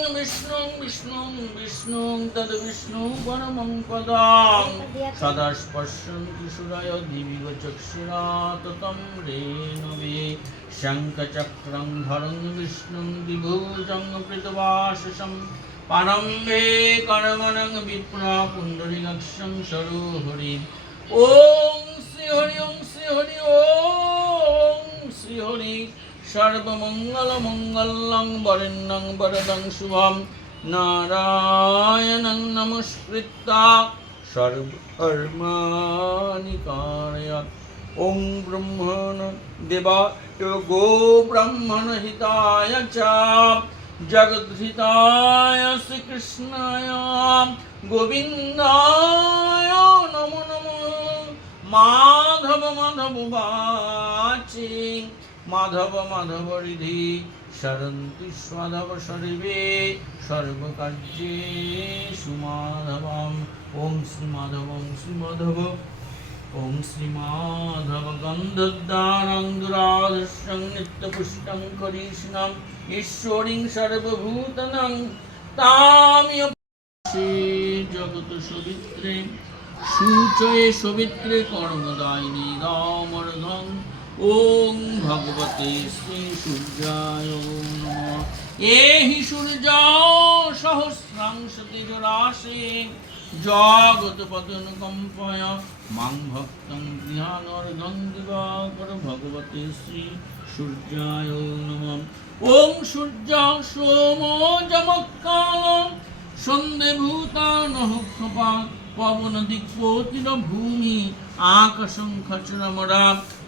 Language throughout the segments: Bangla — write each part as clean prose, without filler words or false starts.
विष्णुं विष्णुं विष्णुं तद्विष्णु परमं पदं सदा स्पश्यन्ति सूरयो दिव्यचक्षुषा ततं रेणवे शङ्खचक्रं धरं विष्णुं द्विभुजं कृतवाससं पानं मे कर्मणं विप्रा पुण्डरीकाक्षं सरोहरि ॐ श्री हरि ॐ श्री हरि ॐ श्री हरि सर्वमङ्गलमङ्गलं वरेण्यं वरदं शुभं नारायणं नमस्कृत्य सर्वकर्माणि कारयेत् ॐ ब्रह्मण देवाय गो ब्रह्मणहिताय च जगद्धिताय श्रीकृष्णाय गोविन्दाय नमो नमः माधव माधव वाचि माधव माधव हृदि शरन्ति स्वधव सर्वे सर्वकार्येषु माधवम् ॐ श्री माधव ॐ श्री माधव गन्धद्वारं दुराधर्षं नित्यपुष्टं करीष्णम् ईश्वरीं सर्वभूतानां तामिय जगत् सवित्रे शुचये सवित्रे कर्मदायिनी दामर्धं ओम भगवते श्री सूर्याय नमः ये हि सूर्या सहस्रांश तेजराशे जगत्पतनुकम्पय मां भक्तं ध्यानार्घं दिवाकर भगवते श्री सूर्याय नमः ओम सूर्या सोमो जमत्काल सन्धे भूतानः कृपा पवन दिक्पोतिर भूमि आकाशं खचरमरा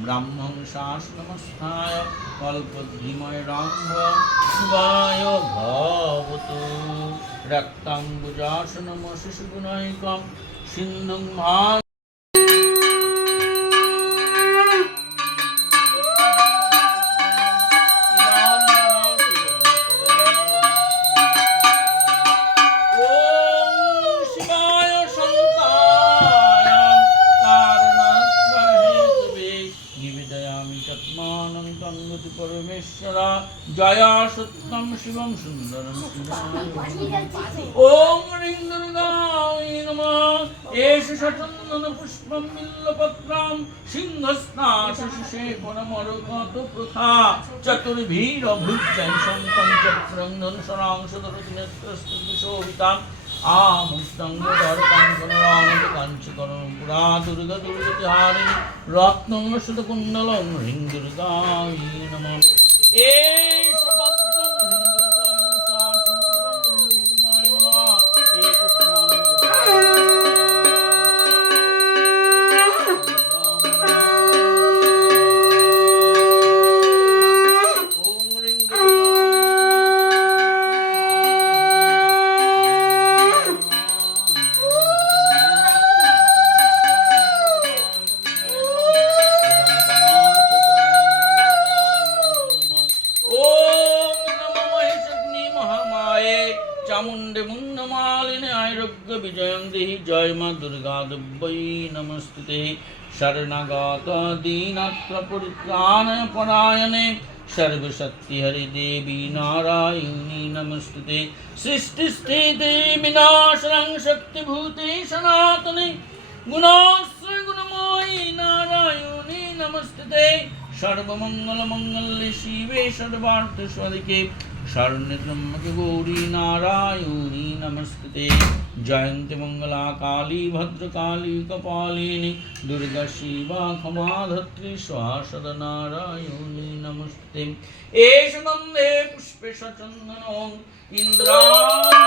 ब्रह्मं शास्त्रमस्थाय कल्पद्रुमय राम्भ शिवाय भवतु रक्ताम्बुजासनमशिशुगुणैकं सिन्धुं भाग परमेश्वरा जया सत्यं शिवं सुंदरं ओम ह्रीं दुर्गायै नमः एष शचन्दन पुष्पं बिल्वपत्रं सिंहस्नाशशिशेखरमरकत प्रथा चतुर्भिरभुजं शङ्खं चक्रं धनुषरांशधरतिनेत्रस्तुतिशोभिताम् आमुष्टङ्गधरकाङ्कणरानतकाञ्चकरणं पुरा दुर्गा दुर्गतिहारिणि रत्नमशतकुण्डलं ह्रीं दुर्गायै नमः एष पद्मं ह्रीं दुर्गायै नमः शासनं ह्रीं दुर्गायै नमः चामुंडे मुंडमालिने आरोग्य विजयं देहि जय मां दुर्गा देव्यै नमस्ते शरणागत दीनत्र परित्राणय परायणे सर्वशक्तिहरि देवी नारायणी नमस्ते सृष्टिस्थिति विनाशनं शक्तिभूते सनातने गुणाश्रय गुणमयी नारायणी नमस्ते सर्वमंगलमंगल्ये शिवे सर्वार्थसाधिके शरण्ये त्र्यंबके गौरी नारायणी नमस्ते जयन्ती मंगला काली भद्रकाली कपालिनी दुर्गा शिवा क्षमा धत्री स्वाहा सदा नारायणी नमस्ते एष गन्धे पुष्पे सचन्दनो इन्द्राणि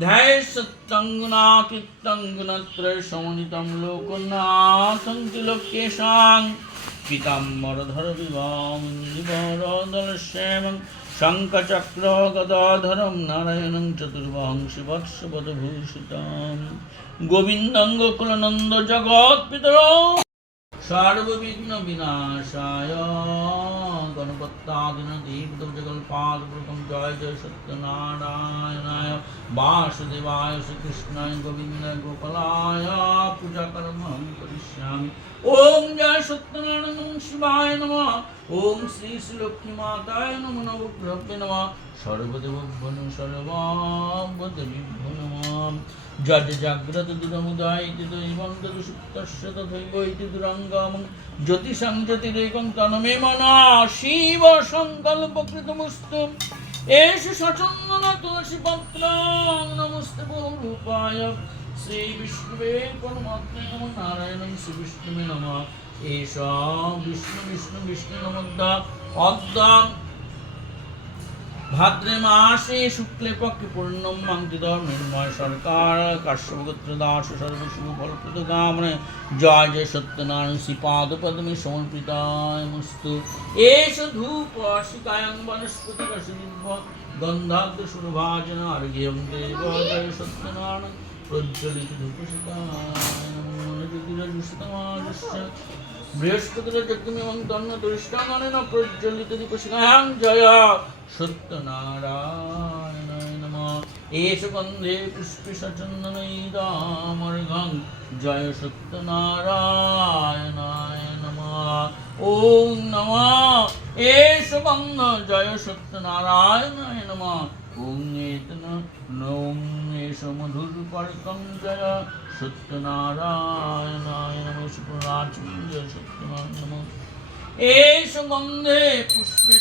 ध्याये सत्यं गुणातीतं गुणत्रय समन्वितं लोकनाथं त्रिलोक्येशां पीताम्बरधरविभवं निवरदलश्यामं शङ्खचक्र गदाधरं नारायणं चतुर्बाहुं शिवत्सपदभूषितं गोविन्दं गोकुलनन्द जगत्पितरौ सर्वविघ्न विनाशाय गणपत्यादिन देवदेवजगल्पादप्रथम जय जय सत्यनारायणाय वासुदेवाय श्रीकृष्णाय गोविन्दाय गोपालाय पूजा कर्मं करिष्यामि। ओम जय सत्यनारायण शिवाय नमः। ओम श्री श्रीलक्ष्मी माताय नमो नवग्रहे नमः। सर्वदेवभ्यो सर्वदेवभ्यो नमः। जड जाग्रत दिदमुदायिति दैवं तदुसुप्तस्य तथैवैति दुरङ्गं ज्योतिषं ज्योतिरेकं तन्मे मनः शिव सङ्कल्पकृतमस्तु। एष सचन्दन तुलसीपत्रं नमस्ते बहुरूपाय श्री विष्णुवे परमात्मने नमः। नारायणं श्री विष्णुवे नमः। एष विष्णु नमः। अद्य भाद्रे मासे शुक्ले पक्षे पूर्णम निर्मय सरकार काश्यपगोत्र दास सर्वशुभ फलप्रद कामने जय जय सत्यनारायण श्रीपाद पद्मे समर्पितायमस्तु। एष धूप शिकायं वनस्पतिकशुद्ध गन्धाग्र सुरभाजन अर्घ्यं देव जय सत्यनारायण प्रज्वलित धूपशिखाय बृहस्पतिर्यज्ञमिमं तन्नदुष्टानेन प्रज्वलित दीपशिखायां जय सत्यनारायणाय नमः। एष गन्धे पुष्पे सचन्दनैदामर्घं जय सत्यनारायणाय नमः। ॐ नमः एष गन्ध जय सत्यनारायणाय नमः। ॐ एष मधुरपर्कं जय सत्यनारायणाय नमः। सुप्रभातं जय सत्यनारायण नमः। एष गन्धे पुष्पे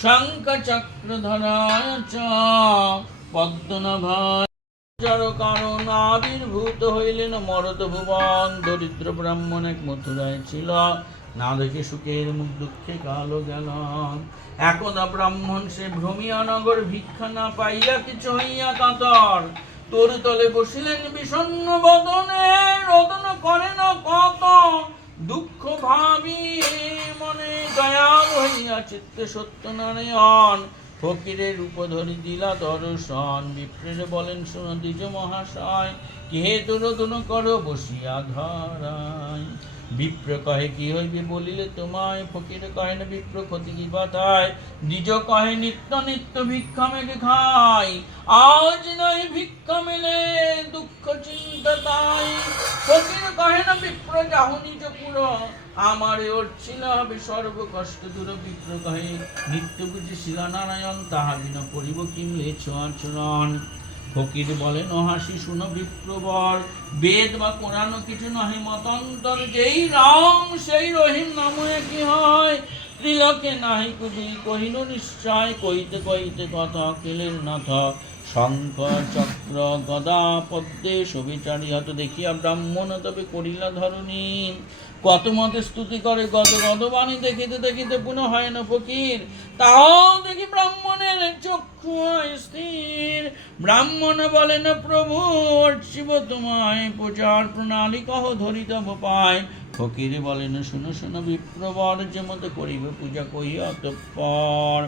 शंखचक्रधराय च पद्मनाभाय जड़ कारण आविर्भूत हইলেন মরদ ভুবন। দরিদ্র ব্রাহ্মণ এক মথুরায় ছিল, না দেখে সুখের মুখ দুঃখে কালো গেল। একদা ব্রাহ্মণ সে ভ্রমিয়া নগর ভিক্ষা না পাইয়া কিছু হইয়া কাতর। তোর তলে বসিলেন বিষণ্ণ বদনে, রোদন করেন কত দুঃখ ভাবি মনে। দয়াল হইয়া চিত্তে সত্যনারায়ণ ফকিরের রূপ ধরি দিলা দর্শন। বিপ্রের বলেন শোনো দ্বিজ মহাশয়, কি হেতু রোদন করো বসিয়া ধরায়। বিপ্র কহে কি হইবে বলিলে তোমায়, ফকির কহে না বিপ্র ক্ষতি কি বাতায়। দ্বিজ কহে নিত্য নিত্য ভিক্ষা মেঘে খাই, আজ নাই ভিক্ষা মেলে দুঃখ চিন্তা তাই। ফকির কহে না বিপ্র যাহু নিজ পুর, আমারে অর্ছিল হবে সর্ব কষ্ট দূর। বিপ্র কহে নিত্য বুঝি শিলা নারায়ণ, তাহা বিনা করিব কি মেছ আচরণ। ফকির বলেন হাসি শুনো বিপ্রবর, বেদ বা কোরআন কিছু নহে মতান্তর। যেই রাম সেই রহিম নামে কি হয়, ত্রিলোকে নাহি কুবি কহিল নিশ্চয়। কইতে কইতে কথা কেলের নাথ, শঙ্খ চক্র গদা পদ্মে শোভিচারী হাত দেখিয়া ব্রাহ্মণ তবে করিলা ধরণী। কত মতে স্তুতি করে গদ গদ বাণী, দেখিতে দেখিতে পুনঃ হয় না ফকির। তাও দেখি ব্রাহ্মণের চক্ষু হয় স্থির। ব্রাহ্মণ বলেন প্রভু শিব তোমায়, পূজার প্রণালী কহ ধরিতব পায়। ফকিরে বলেন, শুনো শুনো বিপ্রবর, যে মতো করিবে পূজা কহিয়া অতঃপর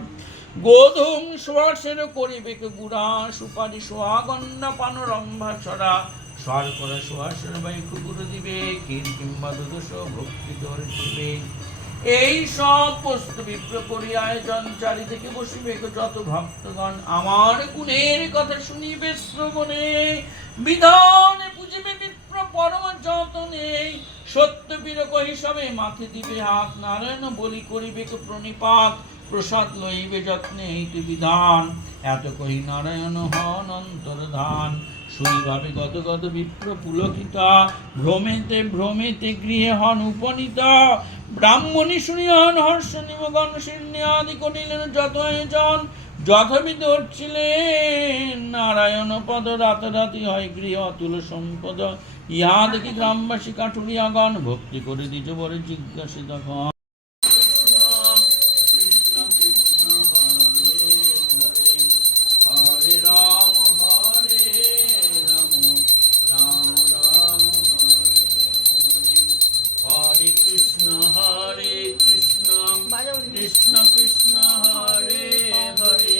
গোধূম সুবাসের করিবে গুড়া, সুপারি সোহাগন্ধা পানরম্ভা ছড়া, স্বর করা সুহাসের বাইক গুরু দিবে, ক্ষীর কিংবা দুদশ ভক্তি দিবে। এই সব বস্তু বিপ্র করি আয়োজন, চারিদিকে বসিবে যত ভক্তগণ, আমার গুণের কথা শুনিবে শ্রবণে, বিধানে পুজিবে বিপ্র পরম যতনে, সত্য বীর কহি সবে মাথে দিবে হাত, নারায়ণ বলি করিবে প্রণিপাত, প্রসাদ লইবে যত্নে এইটি বিধান, এত কহি নারায়ণ হন অন্তর্ধান। সুইভাবে গত গত বিপ্র পুলকিতা, ভ্রমেতে ভ্রমেতে গৃহে হন উপনীতা, ব্রাহ্মণী শুনিয়ান হর্ষ নিমগণ, শীর্ণে আদি করিলেন যত আয়োজন, যথাবিধ হচ্ছিলেন নারায়ণ পদ, রাতারাতি হয় গৃহ অতুল সম্পদ, ইহা দেখি গ্রামবাসী কাঠুরিয়াগণ, ভক্তি করে দ্বিজ বরে জিজ্ঞাসিত তখন। কৃষ্ণ কৃষ্ণ হরে হরে,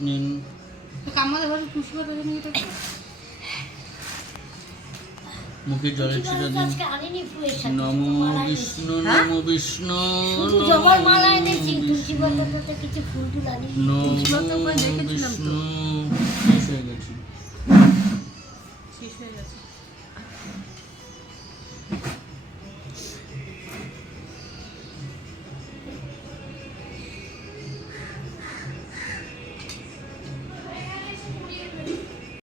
নিন। কামালে ঘরে খুশি করে নিয়ে তো মুখে জলের ছিটা দিন। আজকে আনিনি ফুলের সাথে নমো মালা বিষ্ণু হ্যাঁ? নমো বিষ্ণু শুধু নমো জবার মালা এনেছি তুলসী বিষ্ণু, পত্রতে কিছু ফুল টুল আনি তুলসীপত্র নমো ওখানে দেখেছিলাম তো। বিষ্ণু। শেষ হয়ে গেছে। শেষ হয়ে গেছে